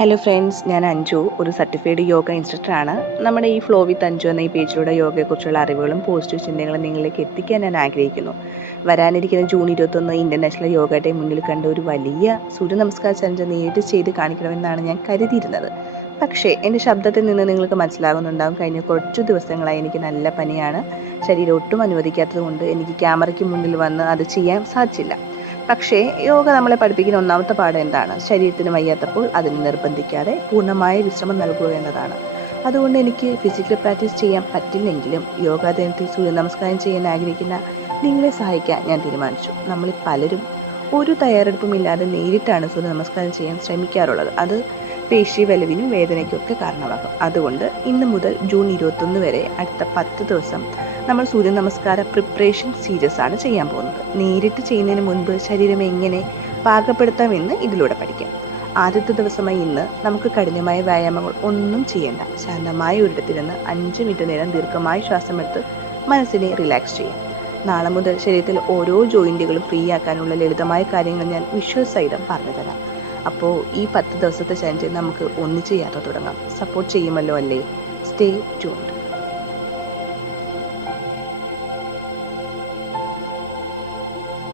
Hello friends, ഞാൻ അഞ്ജു, ഒരു certified yoga ഇൻസ്ട്രക്ടറാണ്. നമ്മുടെ ഈ ഫ്ലോ വിത്ത് അഞ്ജു എന്ന ഈ പേജിലൂടെ യോഗയെക്കുറിച്ചുള്ള അറിവുകളും പോസിറ്റീവ് ചിന്തകളും നിങ്ങളിലേക്ക് എത്തിക്കാൻ ഞാൻ ആഗ്രഹിക്കുന്നു. വരാനിരിക്കുന്ന ജൂൺ 21 ഇൻ്റർനാഷണൽ യോഗ ഡേ മുന്നിൽ കണ്ട് ഒരു വലിയ സൂര്യ നമസ്കാര ചലഞ്ച് നേരിട്ട് ചെയ്ത് കാണിക്കണമെന്നാണ് ഞാൻ കരുതിയിരുന്നത്. പക്ഷേ എൻ്റെ ശബ്ദത്തിൽ നിന്ന് നിങ്ങൾക്ക് മനസ്സിലാകുന്നുണ്ടാകും, കഴിഞ്ഞ കുറച്ചു ദിവസങ്ങളായി എനിക്ക് നല്ല പനിയാണ്. ശരീരം ഒട്ടും അനുവദിക്കാത്തത് കൊണ്ട് എനിക്ക് ക്യാമറയ്ക്ക് മുന്നിൽ വന്ന് അത് ചെയ്യാൻ സാധിച്ചില്ല. പക്ഷേ യോഗ നമ്മളെ പഠിപ്പിക്കുന്ന ഒന്നാമത്തെ പാഠം എന്താണ്? ശരീരത്തിന് വയ്യാത്തപ്പോൾ അതിന് നിർബന്ധിക്കാതെ പൂർണ്ണമായ വിശ്രമം നൽകുക എന്നതാണ്. അതുകൊണ്ട് എനിക്ക് ഫിസിക്കൽ പ്രാക്ടീസ് ചെയ്യാൻ പറ്റില്ലെങ്കിലും യോഗാ ദിനത്തിൽ സൂര്യ നമസ്കാരം ചെയ്യാൻ ആഗ്രഹിക്കുന്ന നിങ്ങളെ സഹായിക്കാൻ ഞാൻ തീരുമാനിച്ചു. നമ്മളിൽ പലരും ഒരു തയ്യാറെടുപ്പുമില്ലാതെ നേരിട്ടാണ് സൂര്യ നമസ്കാരം ചെയ്യാൻ ശ്രമിക്കാറുള്ളത്. അത് പേശി വലിവിനും വേദനയ്ക്കൊക്കെ കാരണമാകും. അതുകൊണ്ട് ഇന്ന് മുതൽ ജൂൺ 21 വരെ അടുത്ത 10 ദിവസം നമ്മൾ സൂര്യ നമസ്കാര പ്രിപ്പറേഷൻ സീരീസ് ആണ് ചെയ്യാൻ പോകുന്നത്. നേരിട്ട് ചെയ്യുന്നതിന് മുൻപ് ശരീരം എങ്ങനെ പാകപ്പെടുത്താമെന്ന് ഇതിലൂടെ പഠിക്കാം. ആദ്യത്തെ ദിവസമായി ഇന്ന് നമുക്ക് കഠിനമായ വ്യായാമങ്ങൾ ഒന്നും ചെയ്യേണ്ട. ശാന്തമായ ഒരിടത്തിരുന്ന് 5 മിനിറ്റ് നേരം ദീർഘമായി ശ്വാസമെടുത്ത് മനസ്സിനെ റിലാക്സ് ചെയ്യാം. നാളെ മുതൽ ശരീരത്തിൽ ഓരോ ജോയിൻറ്റുകളും ഫ്രീ ആക്കാനുള്ള ലളിതമായ കാര്യങ്ങൾ ഞാൻ വിഷ്വൽ സഹിതം പറഞ്ഞു തരാം. അപ്പോൾ ഈ 10 ദിവസത്തെ ചലഞ്ച് നമുക്ക് ഒന്നിച്ച് യാത്ര തുടങ്ങാം. സപ്പോർട്ട് ചെയ്യുമല്ലോ അല്ലേ? Stay tuned.